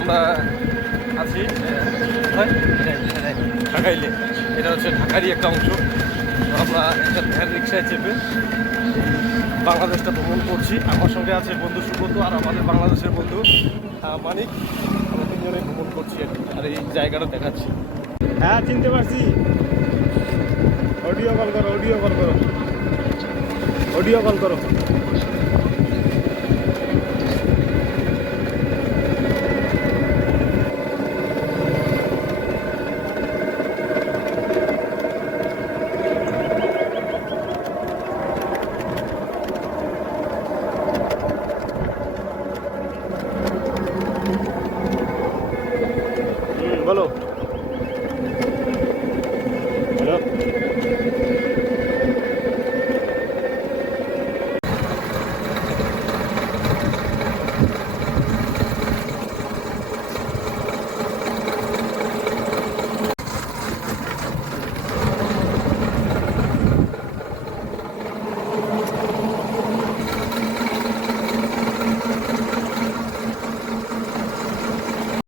আমরা আছি ঢাকাইলে। এটা হচ্ছে ঢাকারই একটা অংশ। তো আমরা একটা ভ্যান রিক্সায় চেপে বাংলাদেশটা ভ্রমণ করছি। আমার সঙ্গে আছে বন্ধু সুব্রত আর আমাদের বাংলাদেশের বন্ধু মানিক। আমরা তিনজনে ভ্রমণ করছি আর এই জায়গাটা দেখাচ্ছি। হ্যাঁ, চিনতে পারছি। অডিও কল করো, অডিও কল করো, অডিও কল করো।